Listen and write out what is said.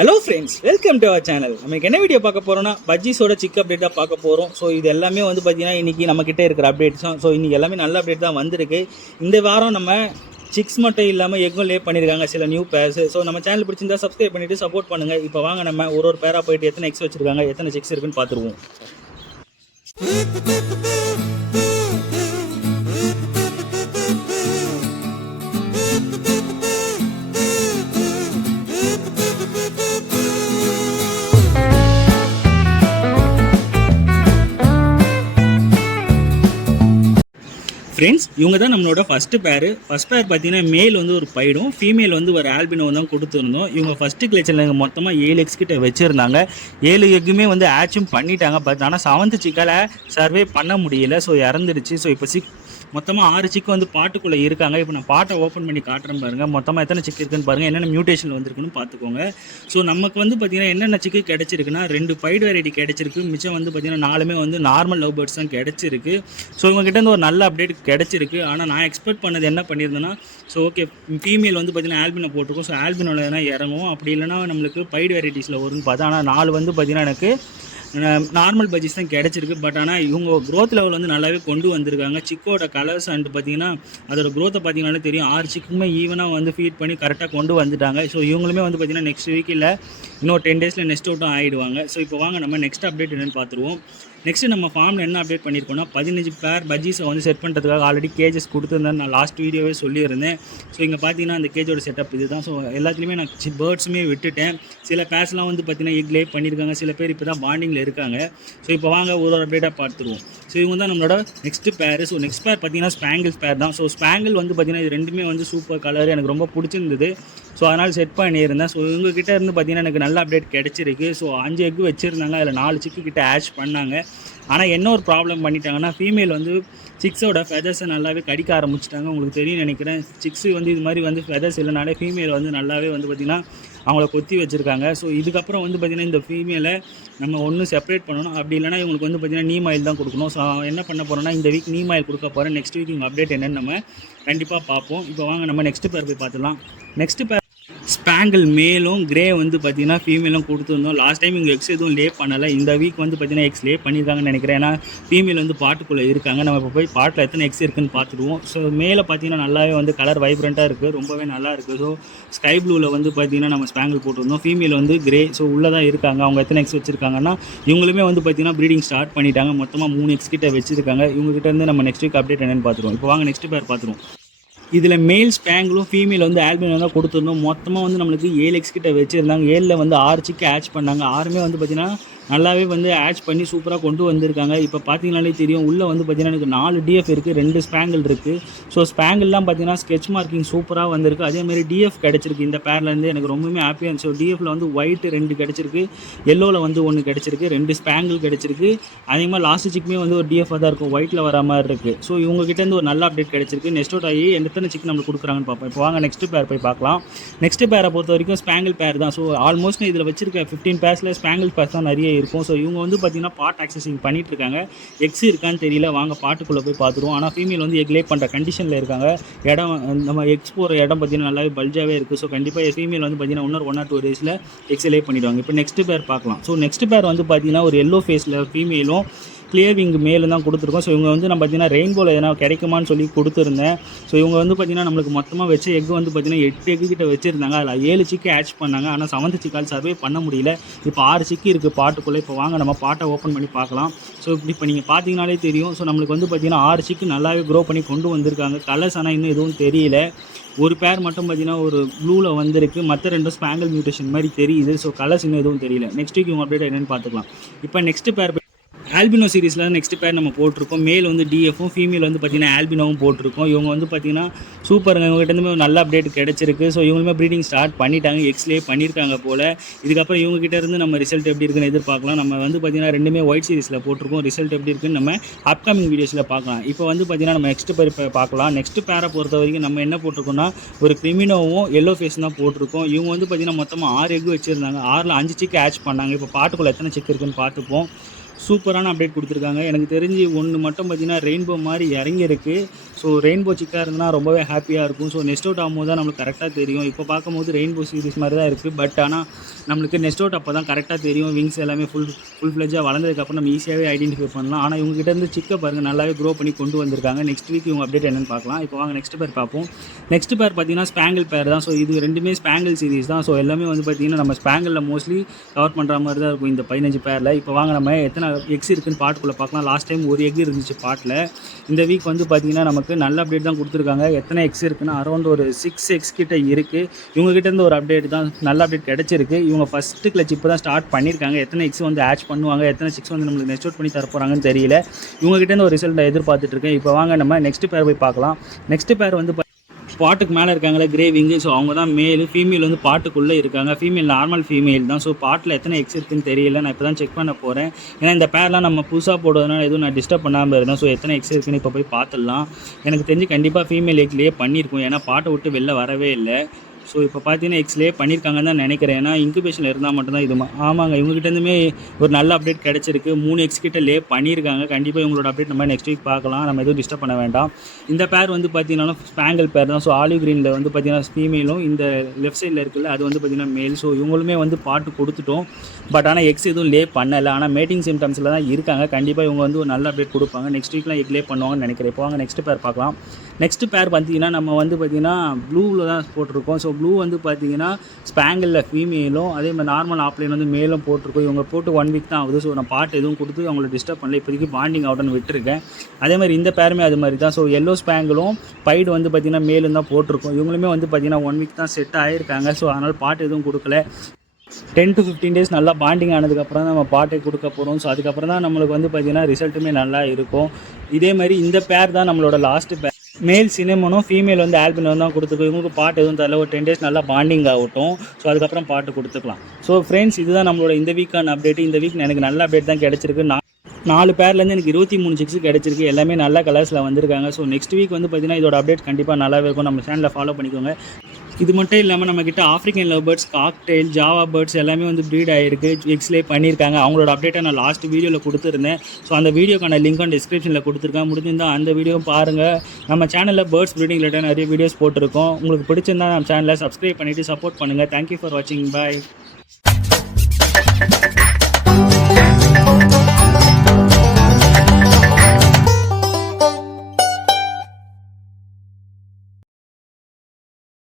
Hello friends, welcome to our channel. நமக்கு என்ன video பார்க்க போகிறோம்னா பஜ்ஜீஸோட சிக் அப்டேட் தான் பார்க்க போகிறோம். ஸோ இது எல்லாமே வந்து பார்த்தீங்கன்னா இன்றைக்கி நம்மக்கிட்ட இருக்கிற அப்டேட்ஸ் தான். ஸோ இன்றைக்கி எல்லாமே நல்ல அப்டேட் தான் வந்திருக்கு. இந்த வாரம் நம்ம சிக்ஸ் மட்டும் இல்லாமல் எக்கும் லே பண்ணியிருக்காங்க சில நியூ பேர்ஸ். ஸோ நம்ம சேனல் பிடிச்சிருந்தா சப்ஸ்கிரைப் பண்ணிவிட்டு சப்போர்ட் பண்ணுங்கள். இப்போ வாங்க நம்ம ஒரு பேராக போயிட்டு எத்தனை எக்ஸ் வச்சுருக்காங்க, எத்தனை சிக்ஸ் இருக்குன்னு பார்த்துருவோம். ஃப்ரெண்ட்ஸ், இவங்க தான் நம்மளோட ஃபஸ்ட்டு பேர் பார்த்தீங்கன்னா மேல் வந்து ஒரு பைடும், ஃபீமேல் வந்து ஒரு ஆல்பினோ தான் கொடுத்துருந்தோம். இவங்க ஃபஸ்ட்டு கிளேச்சரில் மொத்தமாக 7 எக்ஸ் கிட்ட வச்சுருந்தாங்க. 7 எக்குமே வந்து ஆச்சும் பண்ணிட்டாங்க. பட் ஆனால் 7th சிக்கால் சர்வே பண்ண முடியல. ஸோ இறந்துடுச்சு. ஸோ இப்போ மொத்தமாக 6 சிக்கு வந்து பாட்டுக்குள்ளே இருக்காங்க. இப்போ நான் பாட்டை ஓப்பன் பண்ணி காட்டுறேன் பாருங்கள். மொத்தமாக எத்தனை சிக்கு இருக்குன்னு பாருங்கள், என்னென்ன மியூட்டேஷன் வந்திருக்குன்னு பார்த்துக்கோங்க. ஸோ நமக்கு வந்து பார்த்திங்கன்னா என்னென்ன சிக்கு கிடச்சிருக்குன்னா 2 பைடு வெரைட்டி கிடச்சிருக்கு. மிச்சம் வந்து பார்த்திங்கன்னா 4மே வந்து நார்மல் லவ் பேர்ட்ஸ் தான் கிடச்சிருக்கு. ஸோ இவங்ககிட்ட இருந்து ஒரு நல்ல அப்டேட் கிடச்சிருக்கு. ஆனால் நான் எக்ஸ்பெக்ட் பண்ணது என்ன பண்ணியிருந்தேன்னா, ஸோ ஓகே ஃபீமேல் வந்து பார்த்திங்கன்னா ஆல்பினோ போட்டிருக்கோம். ஸோ ஆல்பினோவில் எதனா இறங்கும், அப்படி இல்லைனா நம்மளுக்கு பைடு வெரைட்டிஸில் வரும்னு பார்த்தா. ஆனால் 4 வந்து பார்த்திங்கன்னா எனக்கு நார்மல் பஜ்ஜீஸ் தான் கிடச்சிருக்கு. பட் ஆனால் இவங்க க்ரோத் லெவல் வந்து நல்லாவே கொண்டு வந்திருக்காங்க. சிக்கோட கலர்ஸ் அண்ட் பார்த்திங்கன்னா அதோட க்ரோத்தை பார்த்திங்கனாலே தெரியும். 6 சிக்குமே ஈவனாக வந்து ஃபீட் பண்ணி கரெக்டாக கொண்டு வந்துட்டாங்க. ஸோ இவங்களுமே வந்து பார்த்திங்கன்னா நெக்ஸ்ட் வீக் இல்லை இன்னும் 10 டேஸில் நெக்ஸ்ட் அவுட்டும் ஆகிடுவாங்க. ஸோ இப்போ வாங்க நம்ம நெக்ஸ்ட் அப்டேட் என்னென்னு பார்த்துருவோம். நெக்ஸ்ட்டு நம்ம ஃபார்மில் என்ன அப்டேட் பண்ணியிருக்கோம்னா 15 பேர் பஜ்ஜீஸை வந்து செட் பண்ணுறதுக்காக ஆல்ரெடி கேஜஸ் கொடுத்துருந்தேன். நான் லாஸ்ட் வீடியோவே சொல்லியிருந்தேன். ஸோ இங்கே பார்த்தீங்கன்னா அந்த கேஜோட செட்டப் இது தான். ஸோ எல்லாத்துலேயுமே நான் பேர்ட்ஸுமே விட்டுட்டேன். சில பேர்ஸ்லாம் வந்து பார்த்திங்கன்னா எக் லே பண்ணியிருக்காங்க. சில பேர் இப்போ தான் பாண்டிங்கில் இருக்காங்க. ஸோ இப்போ வாங்க ஒரு அப்டேட்டாக பார்த்துருவோம். ஸோ இவங்க தான் நம்மளோட நெக்ஸ்ட் பேர். ஸோ நெக்ஸ்ட் பேர் பார்த்திங்கன்னா ஸ்பேங்கிள்ஸ் பேர் தான். ஸோ ஸ்பேங்கிள் வந்து பார்த்திங்கன்னா இது ரெண்டுமே வந்து சூப்பர் கலர், எனக்கு ரொம்ப பிடிச்சிருந்தது. ஸோ அதனால் செட் பண்ணியிருந்தேன். ஸோ இவங்ககிட்ட இருந்து பார்த்திங்கன்னா எனக்கு நல்ல அப்டேட் கிடச்சிருக்கு. ஸோ 5 எக்கு வச்சுருந்தாங்க, அதில் 4 சிக்கு கிட்ட ஆஷ் பண்ணாங்க. ஆனால் என்ன ஒரு ப்ராப்ளம் பண்ணிட்டாங்கன்னா ஃபீமேல் வந்து சிக்ஸோட ஃபெதர்ஸை நல்லாவே கடிக்க ஆரம்பிச்சிட்டாங்க. உங்களுக்கு தெரியும் நினைக்கிறேன். சிக்ஸு வந்து இது மாதிரி வந்து ஃபெதர்ஸ் இல்லைனாலே ஃபீமேல் வந்து நல்லாவே வந்து பார்த்திங்கன்னா அவங்கள கொத்தி வச்சுருக்காங்க. ஸோ இதுக்கப்புறம் வந்து பார்த்திங்கன்னா இந்த ஃபீமேலை நம்ம ஒன்று செப்பரேட் பண்ணணும். அப்படி இல்லைனா இவங்களுக்கு வந்து பார்த்திங்கன்னா நீம் ஆயில் தான் கொடுக்கணும். ஸோ என்ன பண்ண போகிறோன்னா இந்த வீக் நீம் ஆயில் கொடுக்க போகிறேன். நெக்ஸ்ட் வீக் இவங்க அப்டேட் என்னென்னு நம்ம கண்டிப்பாக பார்ப்போம். இப்போ வாங்க நம்ம நெக்ஸ்ட் பேர் போய் பார்த்துலாம். நெக்ஸ்ட் பேர் ஸ்பேங்கிள் மேலும் கிரே வந்து பார்த்திங்கன்னா ஃபீமேலும் கொடுத்துருந்தோம். லாஸ்ட் டைம் இங்கே எக்ஸ் எதுவும் லே பண்ணலை. இந்த வீக் வந்து பார்த்திங்கன்னா எக்ஸ் லே பண்ணியிருக்காங்கன்னு நினைக்கிறேன். ஏன்னா ஃபீமேல் வந்து பாட்டுக்குள்ளே இருக்காங்க. நம்ம இப்போ போய் பாட்டில் எத்தனை எக்ஸ் இருக்குன்னு பார்த்துடுவோம். ஸோ மேலே பார்த்திங்கன்னா நல்லாவே வந்து கலர் வைப்ரண்ட்டாக இருக்குது, ரொம்பவே நல்லா இருக்குது. ஸோ ஸ்கை ப்ளூவில் வந்து பார்த்திங்கன்னா நம்ம ஸ்பேங்கிள் போட்டிருந்தோம். ஃபீமேல் வந்து கிரே. ஸோ உள்ளே தான் இருக்காங்க. அவங்க எத்தனை எக்ஸ் வச்சுருக்காங்கன்னா இவங்களுமே வந்து பார்த்திங்கன்னா ப்ரீடிங் ஸ்டார்ட் பண்ணிட்டாங்க. மொத்தமாக 3 எக்ஸ் கிட்ட வச்சுருக்காங்க. இவங்ககிட்ட இருந்து நம்ம நெக்ஸ்ட் வீக் அப்டேட் என்னென்னு பார்த்துருவோம். இப்போ வாங்க நெக்ஸ்ட் பேர் பார்த்துருவோம். இதில் மேல் ஸ்பேங்கிளும் ஃபீமேல் வந்து ஆல்பினோ தான் கொடுத்துருந்தோம். மொத்தமாக வந்து நம்மளுக்கு 7 எக்ஸ் கிட்ட வச்சுருந்தாங்க. 7ல் வந்து 6 சிக்கு ஆட்ச் பண்ணாங்க. 6மே வந்து பார்த்திங்கன்னா நல்லாவே வந்து ஆட்ச் பண்ணி சூப்பராக கொண்டு வந்திருக்காங்க. இப்போ பார்த்தீங்கனாலே தெரியும் உள்ளே வந்து பார்த்திங்கன்னா எனக்கு 4 டிஎஃப் இருக்குது, 2 ஸ்பேங்கிள் இருக்குது. ஸோ ஸ்பேங்கிள்லாம் பார்த்திங்கன்னா ஸ்கெட்ச் மார்க்கிங் சூப்பராக வந்திருக்கு. அதேமாதிரி டிஎஃப் கிடச்சிருக்கு. இந்த பேர்லேருந்து எனக்கு ரொம்பவுமே ஹாப்பியாக இருந்துச்சு. ஸோ டிஎஃபில் வந்து ஒயிட் 2 கிடச்சிருக்கு, எல்லோவில் வந்து 1 கிடச்சிருக்கு, 2 ஸ்பேங்கிள் கிடச்சிருக்கு. அதே மாதிரி லாஸ்ட் சிக்குமே வந்து ஒரு டிஎஃபாக தான் இருக்கும், ஒயிட்டில் வர மாதிரி இருக்குது. ஸோ இவங்ககிட்டேருந்து ஒரு நல்ல அப்டேட் கிடச்சிருக்கு. நெக்ஸ்ட் அவுட் ஆகி எத்தனை சிக்கு நம்மளுக்கு கொடுக்குறாங்கன்னு பார்ப்போம். இப்போ வாங்க நெக்ஸ்ட் பேர் போய் பார்க்கலாம். நெக்ஸ்ட் பேரை பொறுத்த வரைக்கும் ஸ்பேங்கிள் பேர் தான். ஸோ ஆல்மோஸ்ட் இதில் வச்சிருக்க 15 பேர்ஸில் ஸ்பேங்கிள் பேர்ஸ் தான் நிறைய இருக்கும். ஸோ இவங்க வந்து பார்த்திங்கன்னா பாட் ஆக்சஸிங் பண்ணிட்டு இருக்காங்க. எக்ஸ் இருக்கான்னு தெரியல, வாங்க பாட்டுக்குள்ளே போய் பார்த்துருவோம். ஆனால் ஃபீமேல் வந்து எக் லே பண்ணுற கண்டிஷனில் இருக்காங்க. இடம் நம்ம எக்ஸ் போகிற இடம் பார்த்திங்கன்னா நல்லாவே பல்ஜாகவே இருக்குது. ஸோ கண்டிப்பாக ஃபீமேல் வந்து பார்த்திங்கன்னா இன்னொரு 1 or 2 டேஸில் எக்ஸ் லே பண்ணிவிடுவாங்க. இப்போ நெக்ஸ்ட் பேர் பார்க்கலாம். ஸோ நெக்ஸ்ட் பேர் வந்து பார்த்திங்கன்னா ஒரு எல்லோ ஃபேஸில் ஃபீமேலும் கிளியர் விங் மேலும் தான் கொடுத்துருக்கோம். ஸோ இவங்க வந்து நம்ம பார்த்திங்கன்னா ரெயின்போவில் எதனா கிடைக்குமான்னு சொல்லி கொடுத்துருந்தேன். ஸோ இவங்க வந்து பார்த்திங்கன்னா நம்மளுக்கு மொத்தமாக வச்ச எக் வந்து பார்த்திங்கன்னா 8 எக்கு கிட்ட வச்சுருந்தாங்க. அதில் 7 சிக்கு ஆட்ச் பண்ணாங்க. ஆனால் 7th சிக்கால் சர்வே பண்ண முடியல. இப்போ 6 சிக்கு இருக்குது பாட்டுக்குள்ளே. இப்போ வாங்க நம்ம பாட்டை ஓப்பன் பண்ணி பார்க்கலாம். ஸோ இப்போ நீங்கள் பார்த்தீங்கனாலே தெரியும். ஸோ நம்மளுக்கு வந்து பார்த்திங்கன்னா 6 சிக்கு நல்லாவே க்ரோ பண்ணி கொண்டு வந்திருக்காங்க. கலர்ஸ் ஆனால் இன்னும் எதுவும் தெரியல. ஒரு பேர் மட்டும் பார்த்திங்கன்னா ஒரு ப்ளூவில் வந்திருக்கு, மற்ற 2 ஸ்பேங்கிள் மியூட்டேஷன் மாதிரி தெரியுது. ஸோ கலர்ஸ் இன்னும் எதுவும் தெரியல. நெக்ஸ்ட் வீக் இவங்க அப்டேட் என்னென்னு பார்த்துக்கலாம். இப்போ நெக்ஸ்ட் பேர் ஆல்பினோ சீரிஸில் நெக்ஸ்ட் பேர் நம்ம போட்டிருக்கோம். மேல் வந்து டிஎஃப்பும் ஃபீமேல் வந்து பார்த்திங்கன்னா ஆல்பினோவும் போட்டிருக்கோம். இவங்க வந்து பார்த்திங்கன்னா சூப்பருங்க. இவங்ககிட்டருந்து நல்ல அப்டேட் கிடச்சிருக்கு. ஸோ இவங்களுமே ப்ரீடிங் ஸ்டார்ட் பண்ணிட்டாங்க, எக்ஸ்லே பண்ணியிருக்காங்க போல். இதுக்கப்புறம் இவங்ககிட்ட இருந்து நம்ம ரிசல்ட் எப்படி இருக்குன்னு எதிர்பார்க்கலாம். நம்ம வந்து பார்த்திங்கன்னா ரெண்டுமே ஒயிட் சீரிஸில் போட்டிருக்கோம். ரிசல்ட் எப்படி இருக்குன்னு நம்ம அப்கமிங் வீடியோஸில் பார்க்கலாம். இப்போ வந்து பார்த்திங்கன்னா நம்ம நெக்ஸ்ட் பேர் பார்க்கலாம். நெக்ஸ்ட் பேரை பொறுத்த வரைக்கும் நம்ம என்ன போட்டிருக்கோம்னா ஒரு கிரிமினோவும் எல்லோ ஃபேஸ் தான் போட்டிருக்கோம். இவங்க வந்து பார்த்திங்கன்னா மொத்தமாக 6 எக் வச்சுருந்தாங்க. 6ல் 5 சிக்கு ஆட்ச் பண்ணாங்க. இப்போ பாட்டுக்குள்ளே எத்தனை சிக்கு இருக்குன்னு பார்த்துப்போம். சூப்பரான அப்டேட் கொடுத்துருக்காங்க. எனக்கு தெரிஞ்சு ஒன்று மட்டும் பார்த்திங்கன்னா ரெயின்போ மாதிரி இறங்கியிருக்கு. ஸோ ரெயின்போ சிக்காக இருந்தால் ரொம்பவே ஹாப்பியாக இருக்கும். ஸோ நெக்ஸ்ட் அவுட் ஆகும்போது தான் நம்மளுக்கு கரெக்டாக தெரியும். இப்போ பார்க்கும்போது ரெயின்போ சீரிஸ் மாதிரி தான் இருக்குது. பட் ஆனால் நம்மளுக்கு நெஸ்ட் அவுட் அப்போ தான் கரெக்டாக தெரியும். விங்ஸ் எல்லாமே ஃபுல் ஃப்ளெஜ்ஜாக வளர்ந்ததுக்கப்புறம் நம்ம ஈஸியாகவே ஐடென்டிஃபை பண்ணலாம். ஆனால் இவங்ககிட்ட இருந்து சிக்கை பாருங்கள் நல்லாவே க்ரோ பண்ணி கொண்டு வந்திருக்காங்க. நெக்ஸ்ட் வீக் இவங்க அப்டேட் என்னென்னு பார்க்கலாம். இப்போ வாங்க நெக்ஸ்ட் பேர் பார்ப்போம். நெக்ஸ்ட் பேர் பார்த்தீங்கன்னா ஸ்பேங்கிள் பேர் தான். ஸோ இது ரெண்டுமே ஸ்பேங்கிள் சீரிஸ் தான். ஸோ எல்லாமே வந்து பார்த்தீங்கன்னா நம்ம ஸ்பேங்கிளில் மோஸ்ட்லி கவர் பண்ணுற மாதிரி தான் இருக்கும் இந்த 15 பேரில். இப்போ வாங்க நம்ம எத்தனை எக்ஸ் இருக்குன்னு பாட்டுக்குள்ளே பார்க்கலாம். லாஸ்ட் டைம் ஒரு எக் இருந்துச்சு பாட்டில். இந்த வீக் வந்து பார்த்தீங்கன்னா நமக்கு நல்ல அப்டேட் தான் கொடுத்துருக்காங்க. எத்தனை எக்ஸ் இருக்குன்னா அரௌண்ட் ஒரு 6 எக்ஸ் கிட்ட இருக்குது. இவங்ககிட்ட இருந்து ஒரு அப்டேட் தான் நல்ல அப்டேட் கிடச்சிருக்கு. இவங்க ஃபஸ்ட்டு கிளச் இப்போ தான் ஸ்டார்ட் பண்ணியிருக்காங்க. எத்தனை எக்ஸ் வந்து ஆட் பண்ணுவாங்க, எத்தனை சிக்ஸ் வந்து நம்மளுக்கு நெக்ஸ்ட் அவுட் பண்ணி தர போகிறாங்கன்னு தெரியல. இவங்ககிட்ட ஒரு ரிசல்ட் எதிர்பார்த்துட்டு இருக்கேன். இப்போ வாங்க நம்ம நெக்ஸ்ட் பேர் போய் பார்க்கலாம். நெக்ஸ்ட் பேர் வந்து பாட்டுக்கு மேலே இருக்காங்களே கிரேவிங்கு. ஸோ அவங்க தான் மேல். ஃபீமேல் வந்து பாட்டுக்குள்ளே இருக்காங்க. ஃபீமேல் நார்மல் ஃபீமேல் தான். ஸோ பாட்டில் எத்தனை எக்ஸ் இருக்குன்னு தெரியல. நான் இப்போ தான் செக் பண்ண போகிறேன். ஏன்னா இந்த பேர்லாம் நம்ம புதுசாக போடுறதுனால எதுவும் நான் டிஸ்டர்ப் பண்ணாமல் இருந்தேன். ஸோ எத்தனை எக்ஸ் இருக்குன்னு இப்போ போய் பார்த்துடலாம். எனக்கு தெரிஞ்சு கண்டிப்பாக ஃபீமேல் எக்லேயே பண்ணியிருக்கும். ஏன்னா பாட்டை விட்டு வெளில வரவே இல்லை. ஸோ இப்போ பார்த்தீங்கன்னா எக்ஸ்லேயே பண்ணியிருக்காங்கன்னு தான் நினைக்கிறேன். ஏன்னா இன்குபேஷனில் இருந்தால் மட்டும்தான் இது ஆமாங்க. இவங்ககிட்டேருந்துமே ஒரு நல்ல அப்டேட் கிடச்சிருக்கு. 3 எக்ஸ் கிட்ட லே பண்ணியிருக்காங்க. கண்டிப்பாக இவங்களோட அப்டேட் நம்ம நெக்ஸ்ட் வீக் பார்க்கலாம். நம்ம எதுவும் டிஸ்டர்ப் பண்ண வேண்டாம். இந்த பேர் வந்து பார்த்தீங்கன்னா ஸ்பேங்கிள் பேர் தான். ஸோ ஆலிவ் க்ரீனில் வந்து பார்த்தீங்கன்னா ஃபீமேலும் இந்த லெஃப்ட் சைடில் இருக்குல்ல அது வந்து பார்த்தீங்கன்னா மேல். ஸோ இவங்களுமே வந்து பாட்டு கொடுத்துட்டோம். பட் ஆனால் எக்ஸ் எதுவும் லே பண்ணலை. ஆனால் மேட்டிங் சிம்டம்ஸில் தான் இருக்காங்க. கண்டிப்பாக இவங்க வந்து ஒரு நல்ல அப்டேட் கொடுப்பாங்க. நெக்ஸ்ட் வீக்லாம் எக் லே பண்ணுவாங்கன்னு நினைக்கிறேன். இப்போ வாங்க நெக்ஸ்ட் பேர் பார்க்கலாம். நெக்ஸ்ட் பேர் பார்த்தீங்கன்னா நம்ம வந்து பார்த்தீங்கன்னா ப்ளூவில் தான் போட்டிருக்கோம். ஸோ ப்ளூ வந்து பார்த்தீங்கன்னா ஸ்பேங்கிளில் ஃபீமேலும் அதே மாதிரி நார்மல் ஆப்லைன் வந்து மேலும் போட்டிருக்கோம். இவங்க போட்டு 1 வீக் தான் ஆகுது. ஸோ நான் பாட்டு எதுவும் கொடுத்து அவங்கள டிஸ்டர்ப் பண்ணல. இப்போதைக்கு பாண்டிங் அவுட்னு விட்டுருக்கேன். அதே மாதிரி இந்த பேருமே அது மாதிரி தான். ஸோ எல்லோ ஸ்பேங்கிளும் பைடு வந்து பார்த்தீங்கன்னா மேலும் தான் போட்டிருக்கோம். இவங்களுமே வந்து பார்த்தீங்கன்னா 1 வீக் தான் செட் ஆகிருக்காங்க. ஸோ அதனால் பாட்டு எதுவும் கொடுக்கல. 10 to 15 days நல்லா பாண்டிங் ஆனதுக்கப்புறம் தான் நம்ம பாட்டை கொடுக்க போகிறோம். ஸோ அதுக்கப்புறம் தான் நம்மளுக்கு வந்து பார்த்திங்கன்னா ரிசல்ட்டுமே நல்லா இருக்கும். இதே மாதிரி இந்த பேர் தான் நம்மளோட லாஸ்ட்டு பேர். மேல் சினமனும் ஃபீமேல் வந்து ஆல்பினோ தான் கொடுத்துருக்கோம். இவங்களுக்கு பாட்டு எதுவும் தரல. ஒரு 10 days நல்லா பாண்டிங் ஆகட்டும். ஸோ அதுக்கப்புறம் பாட்டு கொடுத்துக்கலாம். ஸோ ஃப்ரெண்ட்ஸ் இதுதான் நம்மளோட இந்த வீக்கான அப்டேட். இந்த வீக் எனக்கு நல்ல அப்டேட் தான் கிடச்சிருக்கு. 4 பேர்லேருந்து எனக்கு 23 சிக்ஸ் கிடச்சிருக்கு. எல்லாமே நல்ல கலர்ஸில் வந்திருக்காங்க. ஸோ நெக்ஸ்ட் வீக் வந்து பார்த்திங்கன்னா இதோட அப்டேட் கண்டிப்பாக நல்லாவே இருக்கும். நம்ம சேனலில் ஃபாலோ பண்ணிக்கோங்க. இது மட்டும் இல்லாமல் நம்மக்கிட்ட African love birds, cocktail, Java birds எல்லாமே வந்து ப்ரீட் ஆகிருக்கு. எக்ஸ்லே பண்ணியிருக்காங்க. அவங்களோட அப்டேட்டை நான் லாஸ்ட் வீடியோவில் கொடுத்துருந்தேன். ஸோ அந்த வீடியோக்கான லிங்க் டிஸ்கிரிப்ஷனில் கொடுத்துருக்கேன். முடிஞ்சிருந்தால் அந்த வீடியோ பாருங்கள். நம்ம சேனலில் பேர்ட்ஸ் ப்ரீடிங் ரிலேட்டட் நிறைய வீடியோஸ் போட்டிருக்கோம். உங்களுக்கு பிடிச்சிருந்தா நம்ம சேனலை சப்ஸ்கிரைப் பண்ணிவிட்டு சப்போர்ட் பண்ணுங்கள். தேங்க்யூ ஃபார் வாட்சிங். பாய்.